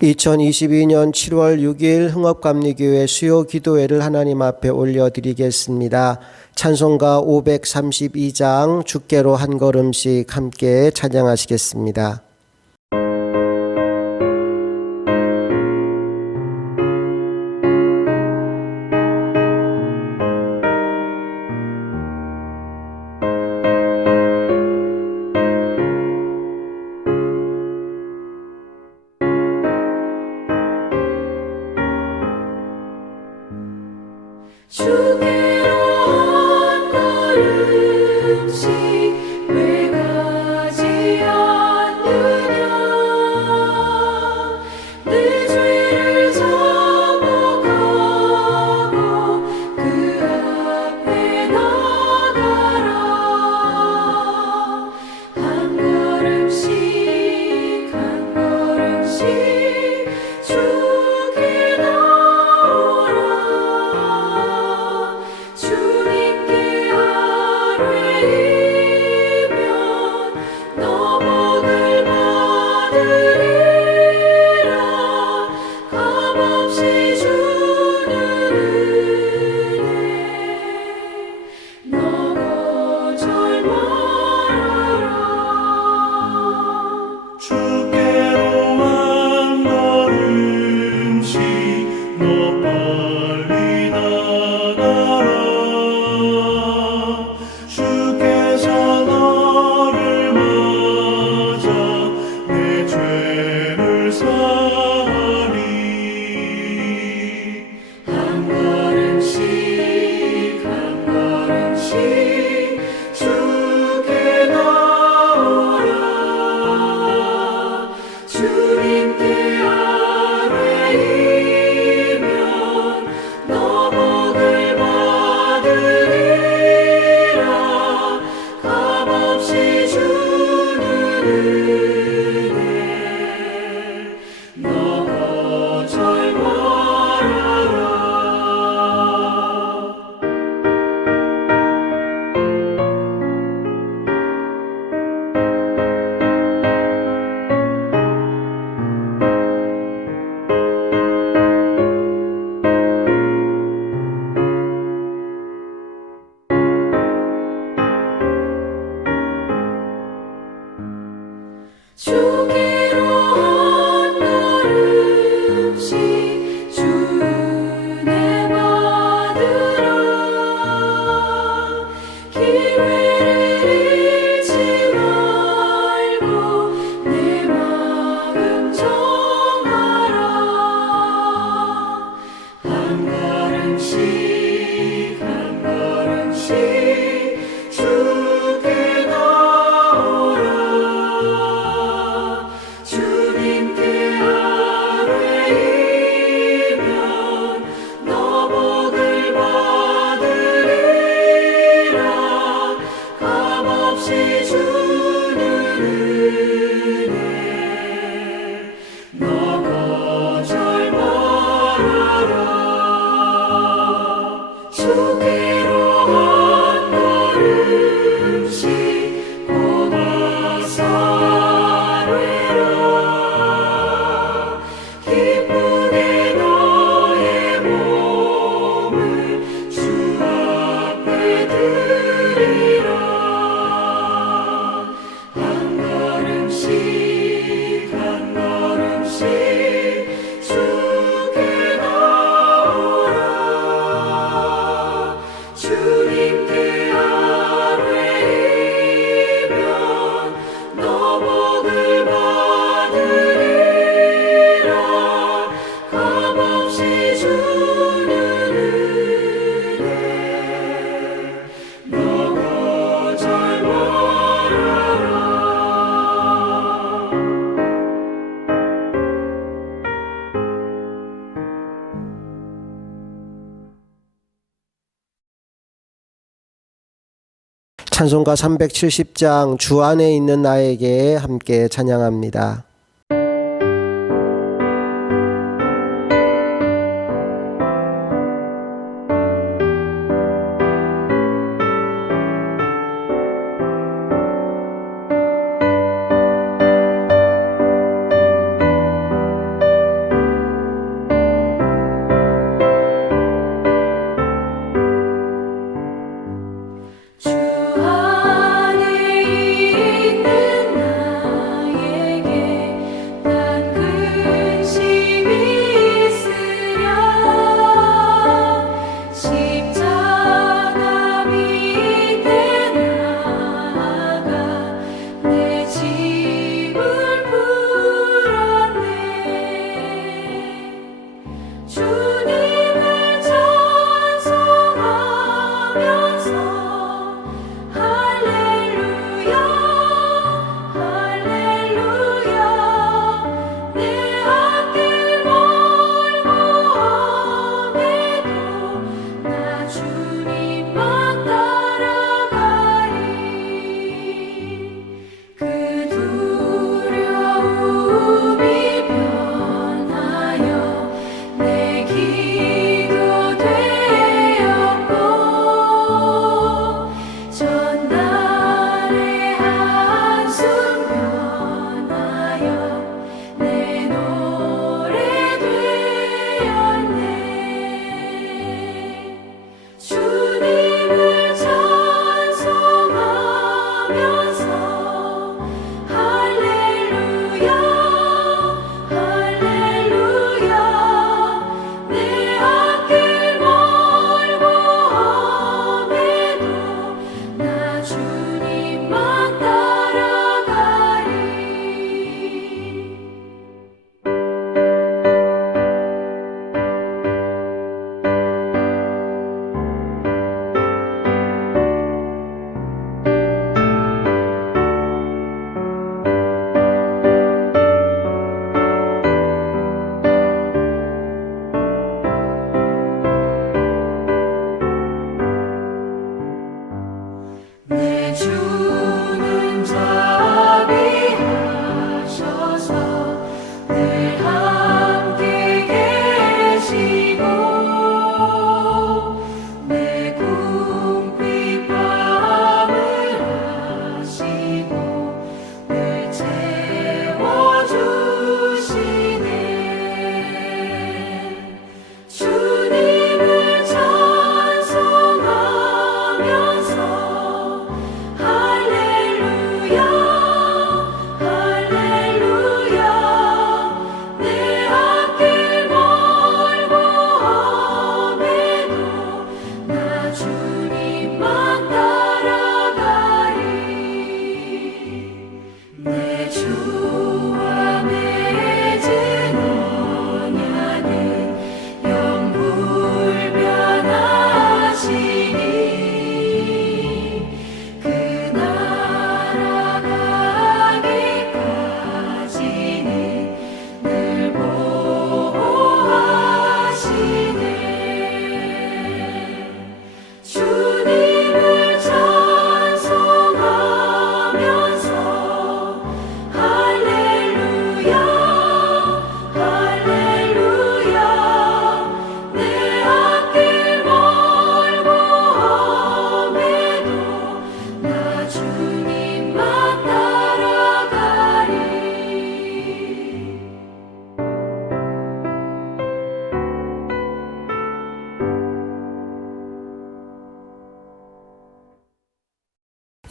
2022년 7월 6일 흥업감리교회 수요 기도회를 하나님 앞에 올려드리겠습니다. 찬송가 532장 주께로 한 걸음씩 함께 찬양하시겠습니다. 주께로 한 걸음씩 왜 가지 않느냐 내 죄를 정복하고 그 앞에 나가라 한 걸음씩 한 걸음씩 주께 나오라 주님께 아뢰이면 너 복을 받으리라 값없이 주는 은혜 너 거절 말아라 주께로 한 걸음씩 너 빨리 나가라 주께서 너를 맞아 내 죄를 사하리 한 걸음씩 한 걸음씩 주께 나오라 주님께 아뢰이면 너 복을 받으리라 값없이 주는 은혜 너 거절 말아라 주께로 한 걸음씩 주 은혜 받으라 기회를 잃지 말고 내 마음 정하라 한 걸음씩 한 걸음씩 주께 나오라 주님께 아뢰이면 너 복을 받으리라 값없이 주는 은혜 너 거절 말아라 주께로 한 걸음씩 곧와서 아뢰라 기쁘게 너의 몸을 주 앞에 드리라 한 걸음씩 한 걸음씩 주께 나오라 주님께 아뢰이면 너 복을 받으리라 값없이 주는 은혜 너 거절 말아라 찬송가 370장 주 안에 있는 나에게 함께 찬양합니다.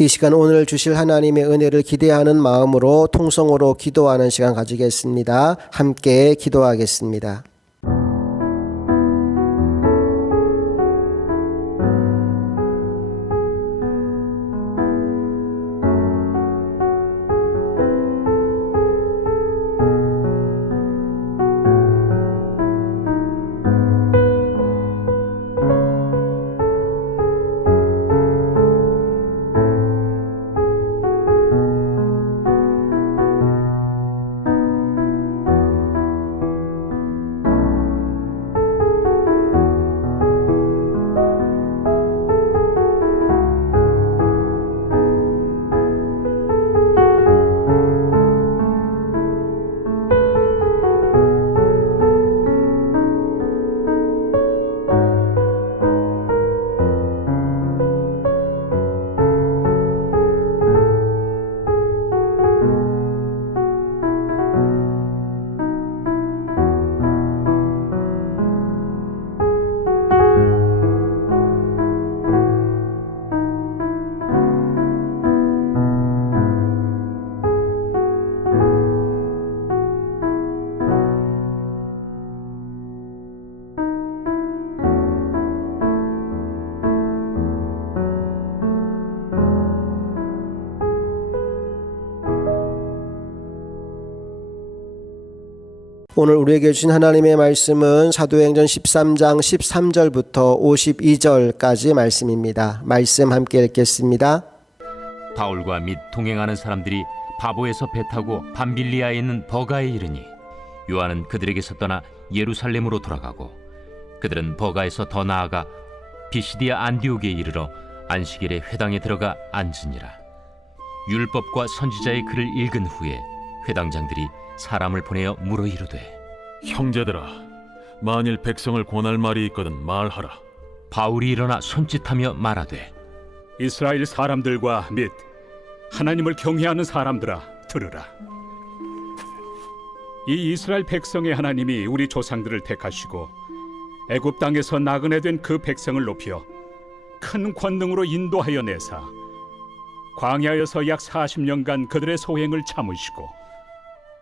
이 시간 오늘 주실 하나님의 은혜를 기대하는 마음으로 통성으로 기도하는 시간 가지겠습니다. 함께 기도하겠습니다. 오늘 우리에게 주신 하나님의 말씀은 사도행전 13장 13절부터 52절까지 말씀입니다. 말씀 함께 읽겠습니다. 바울과 및 동행하는 사람들이 바보에서 배 타고 밤빌리아에 있는 버가에 이르니 요한은 그들에게서 떠나 예루살렘으로 돌아가고 그들은 버가에서 더 나아가 비시디아 안디옥에 이르러 안식일에 회당에 들어가 앉으니라. 율법과 선지자의 글을 읽은 후에 회당장들이 사람을 보내어 물어 이르되 형제들아, 만일 백성을 권할 말이 있거든 말하라. 바울이 일어나 손짓하며 말하되 이스라엘 사람들과 및 하나님을 경외하는 사람들아 들으라. 이 이스라엘 백성의 하나님이 우리 조상들을 택하시고 애굽 땅에서 나그네 된 그 백성을 높여 큰 권능으로 인도하여 내사 광야에서 약 40년간 그들의 소행을 참으시고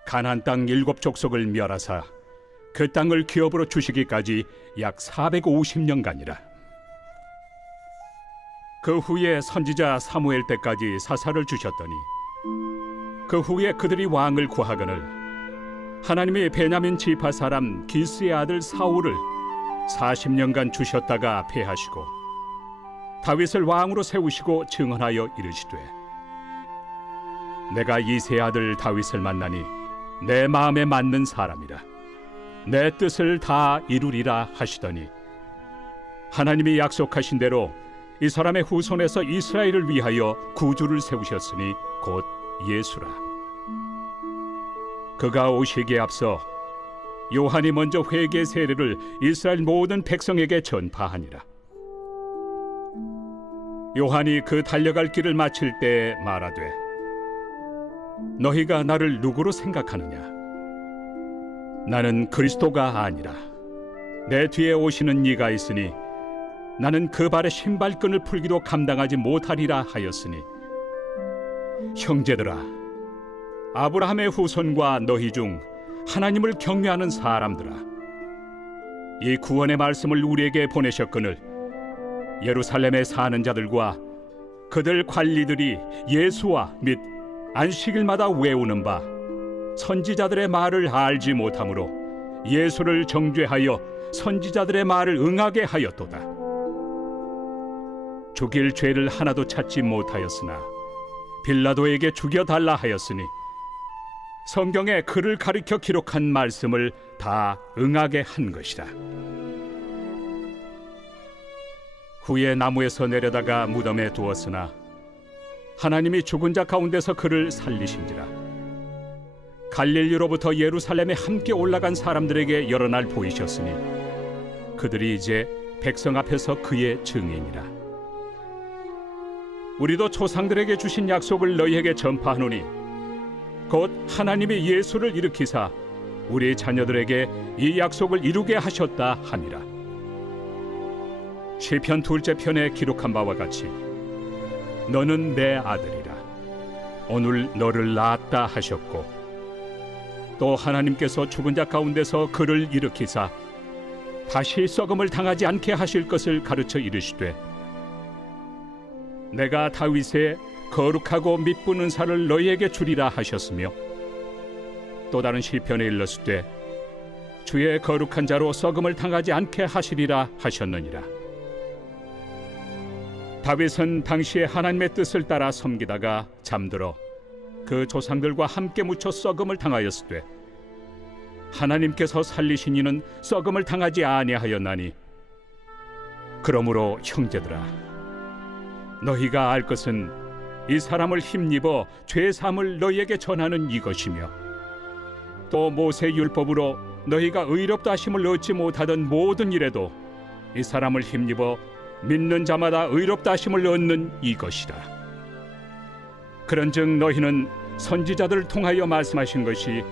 가나안 땅 7족속을 멸하사 그 땅을 기업으로 주시기까지 약 450년간이라. 그 후에 선지자 사무엘 때까지 사사를 주셨더니 그 후에 그들이 왕을 구하거늘 하나님이 베냐민 지파 사람 기스의 아들 사울을 40년간 주셨다가 패하시고 다윗을 왕으로 세우시고 증언하여 이르시되 내가 이새의 아들 다윗을 만나니 내 마음에 맞는 사람이라 내 뜻을 다 이루리라 하시더니 하나님이 약속하신 대로 이 사람의 후손에서 이스라엘을 위하여 구주를 세우셨으니 곧 예수라. 그가 오시기에 앞서 요한이 먼저 회개 세례를 이스라엘 모든 백성에게 전파하니라. 요한이 그 달려갈 길을 마칠 때 말하되 너희가 나를 누구로 생각하느냐? 나는 그리스도가 아니라 내 뒤에 오시는 이가 있으니 나는 그 발의 신발끈을 풀기도 감당하지 못하리라 하였으니 형제들아, 아브라함의 후손과 너희 중 하나님을 경외하는 사람들아, 이 구원의 말씀을 우리에게 보내셨거늘 예루살렘에 사는 자들과 그들 관리들이 예수와 및 안식일마다 외우는 바 선지자들의 말을 알지 못하므로 예수를 정죄하여 선지자들의 말을 응하게 하였도다. 죽일 죄를 하나도 찾지 못하였으나 빌라도에게 죽여달라 하였으니 성경에 그를 가리켜 기록한 말씀을 다 응하게 한 것이라. 후에 나무에서 내려다가 무덤에 두었으나 하나님이 죽은 자 가운데서 그를 살리신지라. 갈릴리로부터 예루살렘에 함께 올라간 사람들에게 여러 날 보이셨으니 그들이 이제 백성 앞에서 그의 증인이라. 우리도 조상들에게 주신 약속을 너희에게 전파하노니 곧 하나님이 예수를 일으키사 우리 자녀들에게 이 약속을 이루게 하셨다 함이라. 시편 2째 편에 기록한 바와 같이 너는 내 아들이라. 오늘 너를 낳았다 하셨고, 또 하나님께서 죽은 자 가운데서 그를 일으키사 다시 썩음을 당하지 않게 하실 것을 가르쳐 이르시되, 내가 다윗의 거룩하고 미쁜 은사를 너희에게 주리라 하셨으며, 또 다른 시편에 일렀으되 주의 거룩한 자로 썩음을 당하지 않게 하시리라 하셨느니라. 다윗은 당시에 하나님의 뜻을 따라 섬기다가 잠들어 그 조상들과 함께 묻혀 썩음을 당하였으되, 하나님께서 살리신 이는 썩음을 당하지 아니하였나니, 그러므로 형제들아, 너희가 알 것은 이 사람을 힘입어 죄 사함을 너희에게 전하는 이것이며, 또 모세 율법으로 너희가 의롭다 하심을 얻지 못하던 모든 일에도 이 사람을 힘입어 믿는 자마다 의롭다 하심을 얻는 이것이라. 그런즉 너희는 선지자들을 통하여 말씀하신 것이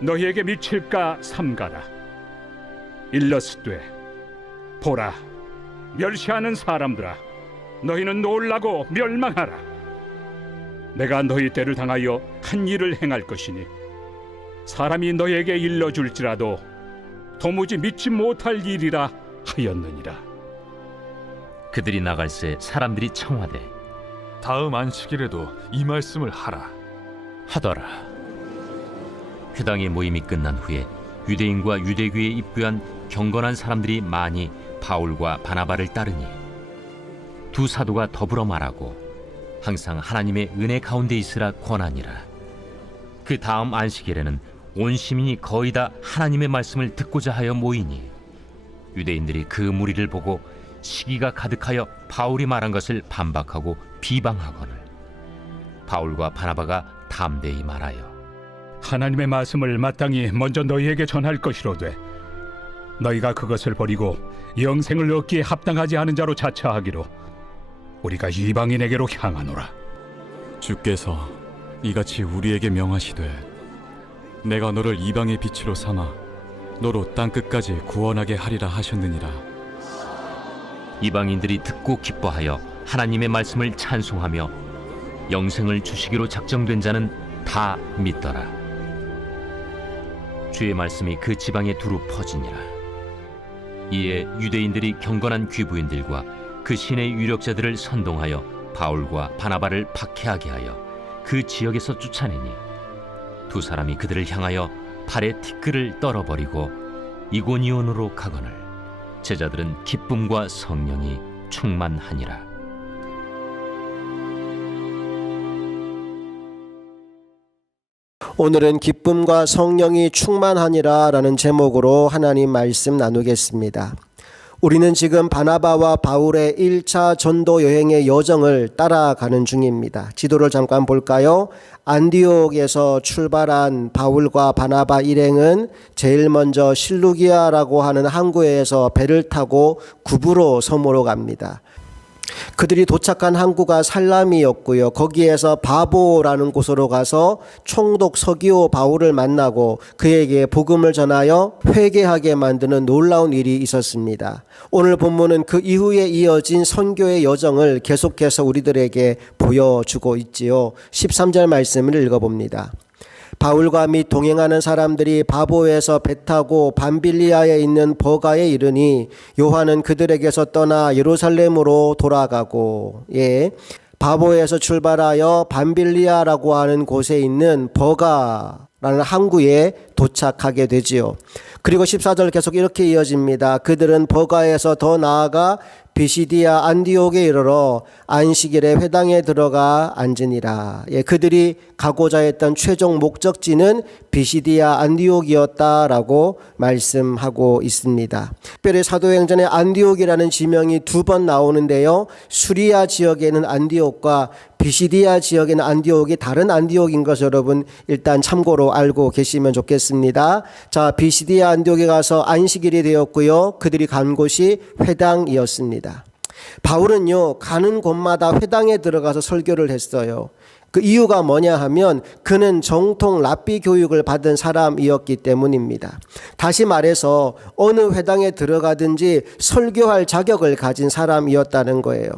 너희에게 미칠까 삼가라. 일러스되, 보라, 멸시하는 사람들아, 너희는 놀라고 멸망하라. 내가 너희 때를 당하여 한 일을 행할 것이니 사람이 너희에게 일러줄지라도 도무지 믿지 못할 일이라 하였느니라. 그들이 나갈새 사람들이 청하되 다음 안식일에도 이 말씀을 하라. 하더라. 회당의 모임이 끝난 후에 유대인과 유대교에 입교한 경건한 사람들이 많이 바울과 바나바를 따르니 두 사도가 더불어 말하고 항상 하나님의 은혜 가운데 있으라 권하니라. 그 다음 안식일에는 온 시민이 거의 다 하나님의 말씀을 듣고자 하여 모이니 유대인들이 그 무리를 보고 시기가 가득하여 바울이 말한 것을 반박하고 비방하거늘 바울과 바나바가 담대히 말하여 하나님의 말씀을 마땅히 먼저 너희에게 전할 것이로되, 너희가 그것을 버리고 영생을 얻기에 합당하지 않은 자로 자처하기로 우리가 이방인에게로 향하노라. 주께서 이같이 우리에게 명하시되, 내가 너를 이방의 빛으로 삼아 너로 땅끝까지 구원하게 하리라 하셨느니라. 이방인들이 듣고 기뻐하여 하나님의 말씀을 찬송하며 영생을 주시기로 작정된 자는 다 믿더라. 주의 말씀이 그 지방에 두루 퍼지니라. 이에 유대인들이 경건한 귀부인들과 그 신의 유력자들을 선동하여 바울과 바나바를 박해하게 하여 그 지역에서 쫓아내니 두 사람이 그들을 향하여 발에 티끌을 떨어버리고 이고니온으로 가거늘 제자들은 기쁨과 성령이 충만하니라. 오늘은 기쁨과 성령이 충만하니라 라는 제목으로 하나님 말씀 나누겠습니다. 우리는 지금 바나바와 바울의 1차 전도 여행의 여정을 따라가는 중입니다. 지도를 잠깐 볼까요? 안디옥에서 출발한 바울과 바나바 일행은 제일 먼저 실루기아라고 하는 항구에서 배를 타고 구브로 섬으로 갑니다. 그들이 도착한 항구가 살라미였고요. 거기에서 바보라는 곳으로 가서 총독 서기오 바울을 만나고 그에게 복음을 전하여 회개하게 만드는 놀라운 일이 있었습니다. 오늘 본문은 그 이후에 이어진 선교의 여정을 계속해서 우리들에게 보여주고 있지요. 13절 말씀을 읽어봅니다. 바울과 및 동행하는 사람들이 바보에서 배 타고 밤빌리아에 있는 버가에 이르니 요한은 그들에게서 떠나 예루살렘으로 돌아가고, 바보에서 출발하여 밤빌리아라고 하는 곳에 있는 버가라는 항구에 도착하게 되지요. 그리고 14절 계속 이렇게 이어집니다. 그들은 버가에서 더 나아가 비시디아 안디옥에 이르러 안식일에 회당에 들어가 앉으니라. 그들이 가고자 했던 최종 목적지는 비시디아 안디옥이었다라고 말씀하고 있습니다. 특별히 사도행전에 안디옥이라는 지명이 2번 나오는데요. 수리아 지역에는 안디옥과 비시디아 지역에는 안디옥이 다른 안디옥인 것을 여러분 일단 참고로 알고 계시면 좋겠습니다. 자, 비시디아 안디옥에 가서 안식일이 되었고요. 그들이 간 곳이 회당이었습니다. 바울은요, 가는 곳마다 회당에 들어가서 설교를 했어요. 그 이유가 뭐냐 하면 그는 정통 랍비 교육을 받은 사람이었기 때문입니다. 다시 말해서 어느 회당에 들어가든지 설교할 자격을 가진 사람이었다는 거예요.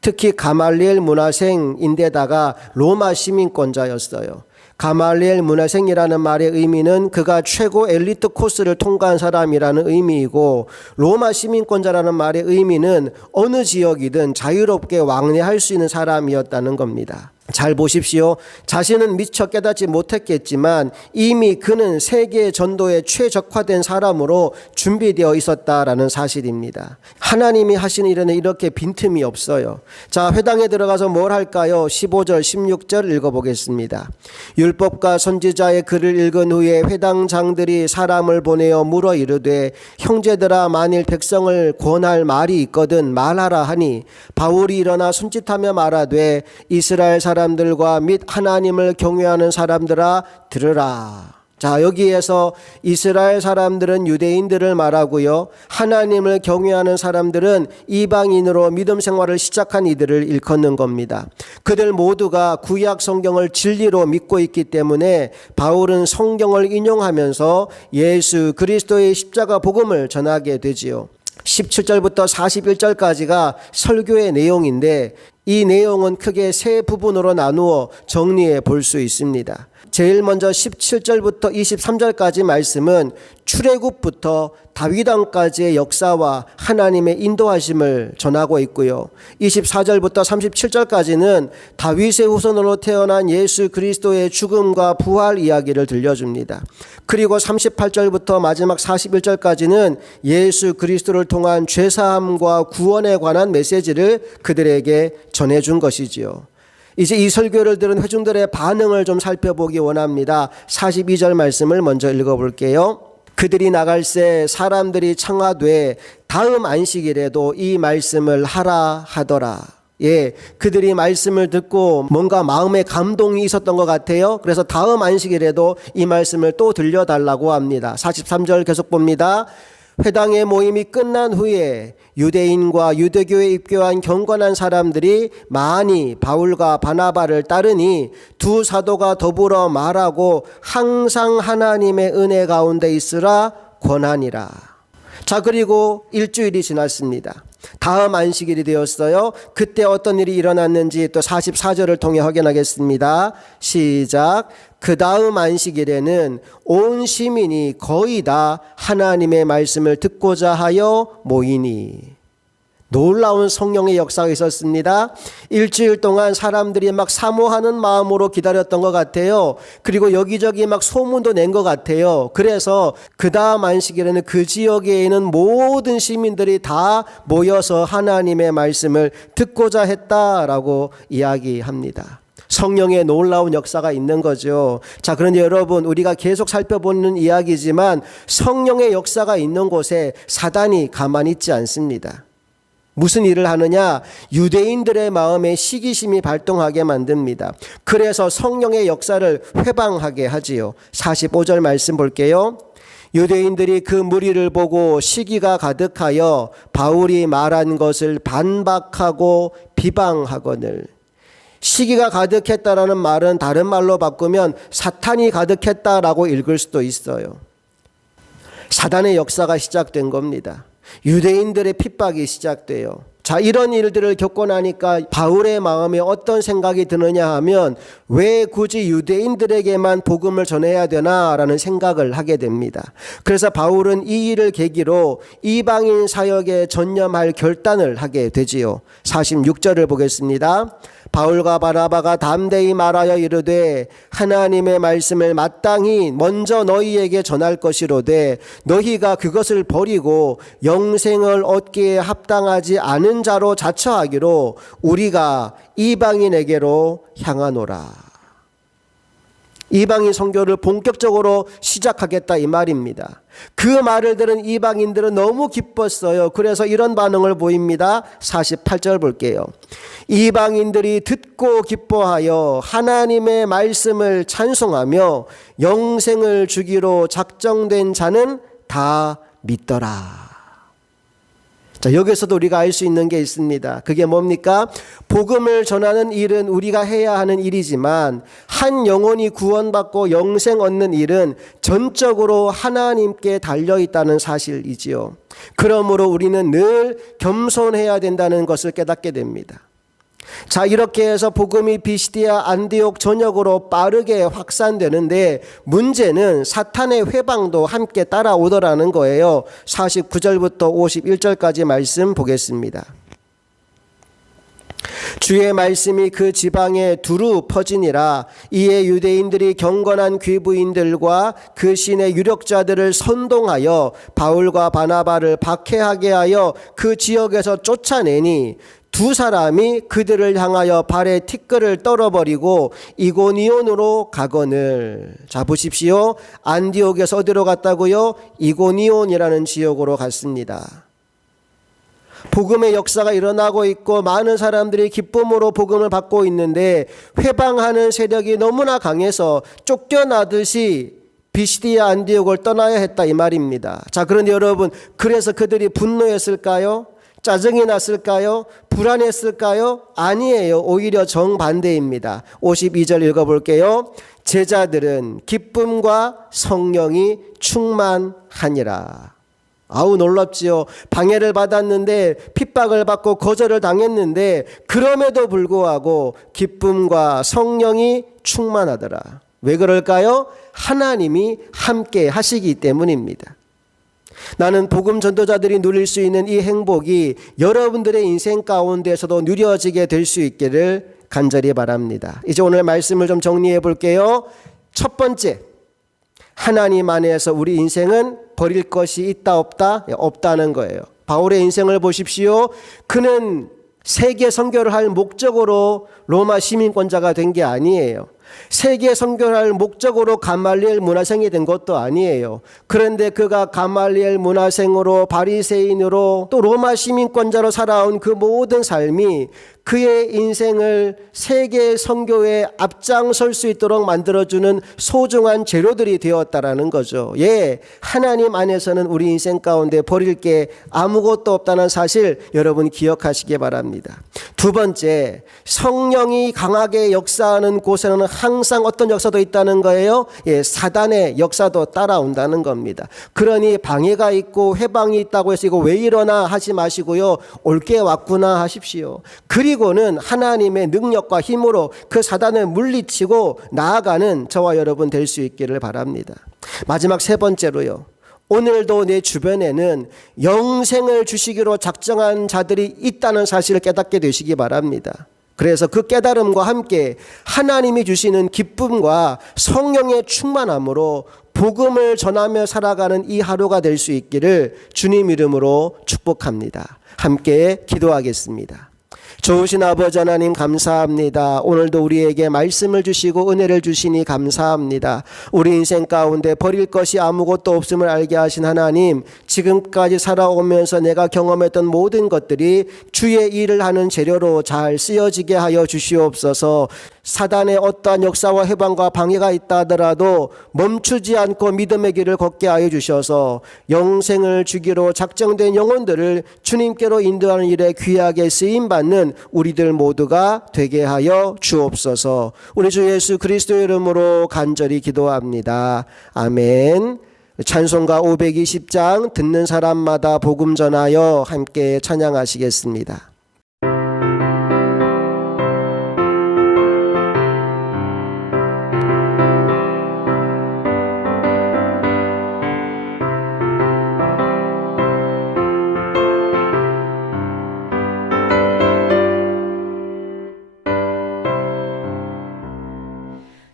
특히 가말리엘 문화생인데다가 로마 시민권자였어요. 가말리엘 문화생이라는 말의 의미는 그가 최고 엘리트 코스를 통과한 사람이라는 의미이고, 로마 시민권자라는 말의 의미는 어느 지역이든 자유롭게 왕래할 수 있는 사람이었다는 겁니다. 잘 보십시오. 자신은 미처 깨닫지 못했겠지만 이미 그는 세계 전도에 최적화된 사람으로 준비되어 있었다라는 사실입니다. 하나님이 하시는 일에는 이렇게 빈틈이 없어요. 자, 회당에 들어가서 뭘 할까요? 15절 16절 읽어보겠습니다. 율법과 선지자의 글을 읽은 후에 회당장들이 사람을 보내어 물어 이르되, 형제들아, 만일 백성을 권할 말이 있거든 말하라 하니, 바울이 일어나 손짓하며 말하되, 이스라엘 사람들과 및 하나님을 경외하는 사람들아 들으라. 자, 여기에서 이스라엘 사람들은 유대인들을 말하고요, 하나님을 경외하는 사람들은 이방인으로 믿음 생활을 시작한 이들을 일컫는 겁니다. 그들 모두가 구약 성경을 진리로 믿고 있기 때문에 바울은 성경을 인용하면서 예수 그리스도의 십자가 복음을 전하게 되지요. 17절부터 41절까지가 설교의 내용인데, 이 내용은 크게 세 부분으로 나누어 정리해 볼 수 있습니다. 제일 먼저 17절부터 23절까지 말씀은 출애굽부터 다윗왕까지의 역사와 하나님의 인도하심을 전하고 있고요. 24절부터 37절까지는 다윗의 후손으로 태어난 예수 그리스도의 죽음과 부활 이야기를 들려줍니다. 그리고 38절부터 마지막 41절까지는 예수 그리스도를 통한 죄사함과 구원에 관한 메시지를 그들에게 전해준 것이지요. 이제 이 설교를 들은 회중들의 반응을 좀 살펴보기 원합니다. 42절 말씀을 먼저 읽어볼게요. 그들이 나갈새 사람들이 청하되 다음 안식일에도 이 말씀을 하라 하더라. 예, 그들이 말씀을 듣고 뭔가 마음에 감동이 있었던 것 같아요. 그래서 다음 안식일에도 이 말씀을 또 들려달라고 합니다. 43절 계속 봅니다. 회당의 모임이 끝난 후에 유대인과 유대교에 입교한 경건한 사람들이 많이 바울과 바나바를 따르니 두 사도가 더불어 말하고 항상 하나님의 은혜 가운데 있으라 권하니라. 자, 그리고 일주일이 지났습니다. 다음 안식일이 되었어요. 그때 어떤 일이 일어났는지 또 44절을 통해 확인하겠습니다. 시작. 그 다음 안식일에는 온 시민이 거의 다 하나님의 말씀을 듣고자 하여 모이니. 놀라운 성령의 역사가 있었습니다. 일주일 동안 사람들이 막 사모하는 마음으로 기다렸던 것 같아요. 그리고 여기저기 막 소문도 낸 것 같아요. 그래서 그 다음 안식일에는 그 지역에 있는 모든 시민들이 다 모여서 하나님의 말씀을 듣고자 했다라고 이야기합니다. 성령의 놀라운 역사가 있는 거죠. 자, 그런데 여러분, 우리가 계속 살펴보는 이야기지만 성령의 역사가 있는 곳에 사단이 가만히 있지 않습니다. 무슨 일을 하느냐? 유대인들의 마음에 시기심이 발동하게 만듭니다. 그래서 성령의 역사를 회방하게 하지요. 45절 말씀 볼게요. 유대인들이 그 무리를 보고 시기가 가득하여 바울이 말한 것을 반박하고 비방하거늘. 시기가 가득했다라는 말은 다른 말로 바꾸면 사탄이 가득했다라고 읽을 수도 있어요. 사단의 역사가 시작된 겁니다. 유대인들의 핍박이 시작돼요. 자, 이런 일들을 겪고 나니까 바울의 마음에 어떤 생각이 드느냐 하면, 왜 굳이 유대인들에게만 복음을 전해야 되나라는 생각을 하게 됩니다. 그래서 바울은 이 일을 계기로 이방인 사역에 전념할 결단을 하게 되지요. 46절을 보겠습니다. 바울과 바나바가 담대히 말하여 이르되 하나님의 말씀을 마땅히 먼저 너희에게 전할 것이로되 너희가 그것을 버리고 영생을 얻기에 합당하지 않은 자로 자처하기로 우리가 이방인에게로 향하노라. 이방인 선교를 본격적으로 시작하겠다 이 말입니다. 그 말을 들은 이방인들은 너무 기뻤어요. 그래서 이런 반응을 보입니다. 48절 볼게요. 이방인들이 듣고 기뻐하여 하나님의 말씀을 찬송하며 영생을 주기로 작정된 자는 다 믿더라. 자, 여기서도 우리가 알 수 있는 게 있습니다. 그게 뭡니까? 복음을 전하는 일은 우리가 해야 하는 일이지만 한 영혼이 구원받고 영생 얻는 일은 전적으로 하나님께 달려 있다는 사실이지요. 그러므로 우리는 늘 겸손해야 된다는 것을 깨닫게 됩니다. 자, 이렇게 해서 복음이 비시디아 안디옥 전역으로 빠르게 확산되는데 문제는 사탄의 회방도 함께 따라오더라는 거예요. 49절부터 51절까지 말씀 보겠습니다. 주의 말씀이 그 지방에 두루 퍼지니라. 이에 유대인들이 경건한 귀부인들과 그 신의 유력자들을 선동하여 바울과 바나바를 박해하게 하여 그 지역에서 쫓아내니 두 사람이 그들을 향하여 발에 티끌을 떨어버리고 이고니온으로 가거늘. 자, 보십시오. 안디옥에서 어디로 갔다고요? 이고니온이라는 지역으로 갔습니다. 복음의 역사가 일어나고 있고 많은 사람들이 기쁨으로 복음을 받고 있는데 회방하는 세력이 너무나 강해서 쫓겨나듯이 비시디아 안디옥을 떠나야 했다 이 말입니다. 자, 그런데 여러분, 그래서 그들이 분노했을까요? 짜증이 났을까요? 불안했을까요? 아니에요. 오히려 정반대입니다. 52절 읽어볼게요. 제자들은 기쁨과 성령이 충만하니라. 아우, 놀랍지요. 방해를 받았는데, 핍박을 받고 거절을 당했는데 그럼에도 불구하고 기쁨과 성령이 충만하더라. 왜 그럴까요? 하나님이 함께 하시기 때문입니다. 나는 복음 전도자들이 누릴 수 있는 이 행복이 여러분들의 인생 가운데서도 누려지게 될 수 있기를 간절히 바랍니다. 이제 오늘 말씀을 좀 정리해 볼게요. 첫 번째, 하나님 안에서 우리 인생은 버릴 것이 있다 없다? 없다는 거예요. 바울의 인생을 보십시오. 그는 세계 선교를 할 목적으로 로마 시민권자가 된 게 아니에요. 세계 선교를 할 목적으로 가말리엘 문화생이 된 것도 아니에요. 그런데 그가 가말리엘 문화생으로 바리새인으로 또 로마 시민권자로 살아온 그 모든 삶이 그의 인생을 세계 선교에 앞장설 수 있도록 만들어주는 소중한 재료들이 되었다라는 거죠. 예, 하나님 안에서는 우리 인생 가운데 버릴 게 아무것도 없다는 사실 여러분 기억하시기 바랍니다. 두 번째, 성령이 강하게 역사하는 곳에는 항상 어떤 역사도 있다는 거예요? 예, 사단의 역사도 따라온다는 겁니다. 그러니 방해가 있고 회방이 있다고 해서 이거 왜 이러나 하지 마시고요. 올게 왔구나 하십시오. 그리고는 하나님의 능력과 힘으로 그 사단을 물리치고 나아가는 저와 여러분 될 수 있기를 바랍니다. 마지막 세 번째로요. 오늘도 내 주변에는 영생을 주시기로 작정한 자들이 있다는 사실을 깨닫게 되시기 바랍니다. 그래서 그 깨달음과 함께 하나님이 주시는 기쁨과 성령의 충만함으로 복음을 전하며 살아가는 이 하루가 될 수 있기를 주님 이름으로 축복합니다. 함께 기도하겠습니다. 좋으신 아버지 하나님 감사합니다. 오늘도 우리에게 말씀을 주시고 은혜를 주시니 감사합니다. 우리 인생 가운데 버릴 것이 아무것도 없음을 알게 하신 하나님, 지금까지 살아오면서 내가 경험했던 모든 것들이 주의 일을 하는 재료로 잘 쓰여지게 하여 주시옵소서. 사단의 어떠한 역사와 해방과 방해가 있다 하더라도 멈추지 않고 믿음의 길을 걷게 하여 주셔서 영생을 주기로 작정된 영혼들을 주님께로 인도하는 일에 귀하게 쓰임받는 우리들 모두가 되게 하여 주옵소서. 우리 주 예수 그리스도의 이름으로 간절히 기도합니다. 아멘. 찬송가 520장 듣는 사람마다 복음 전하여 함께 찬양하시겠습니다.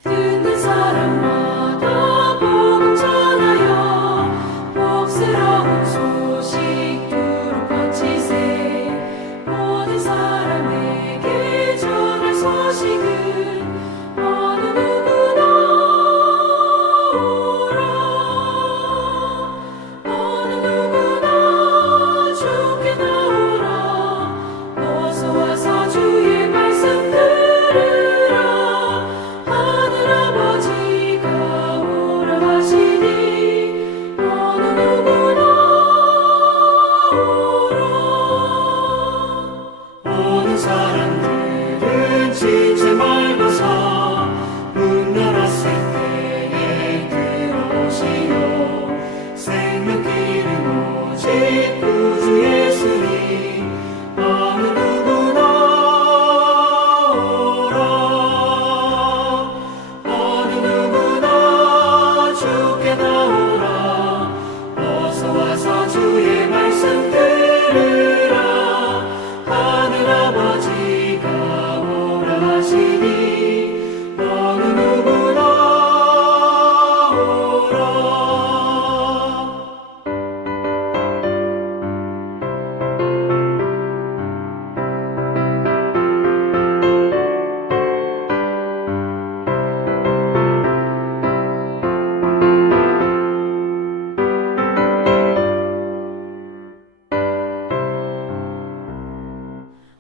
듣는 사람마다 복음 전하여 복스러운 소식 두루 퍼지세. 모든 사람에게 전할 소식은 어느 누구나 오라. 어느 누구나 주께 나오라. 어서 와서 주의 말씀 들으라. 하늘아버지가 오라 하시니 어느 누구나 오라. 구주 예수님 어느 누구나 오라 어느 누구나 주께 나오라 어서 와서 주의 말씀 들으라 하늘 아버지가 오라 하시니 어느 누구나 오라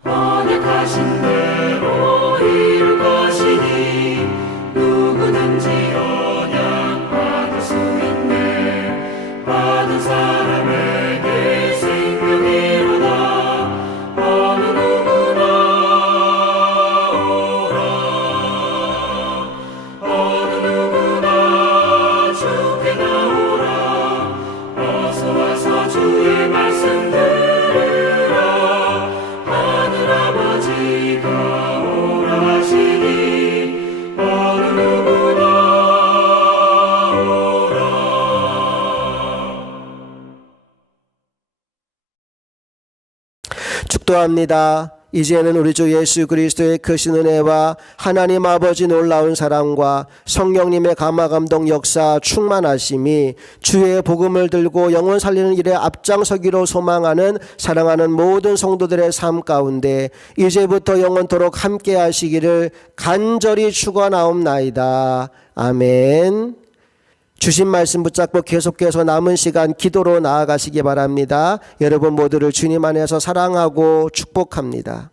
언약하신 대로 이룰 것이니 누구든지 언약 받을 수 있네 받은 사람에게 생명이로다 어느 누구나 오라 어느 누구나 주께 나오라 어서 와서 주의 말씀 들으라 하늘 아버지가 오라 하시니 어느 누구나 오라 축도합니다. 이제는 우리 주 예수 그리스도의 크신 은혜와 하나님 아버지 놀라운 사랑과 성령님의 감화감동 역사 충만하심이 주의 복음을 들고 영혼 살리는 일에 앞장서기로 소망하는 사랑하는 모든 성도들의 삶 가운데 이제부터 영원토록 함께 하시기를 간절히 축원하옵나이다. 아멘. 주신 말씀 붙잡고 계속해서 남은 시간 기도로 나아가시기 바랍니다. 여러분 모두를 주님 안에서 사랑하고 축복합니다.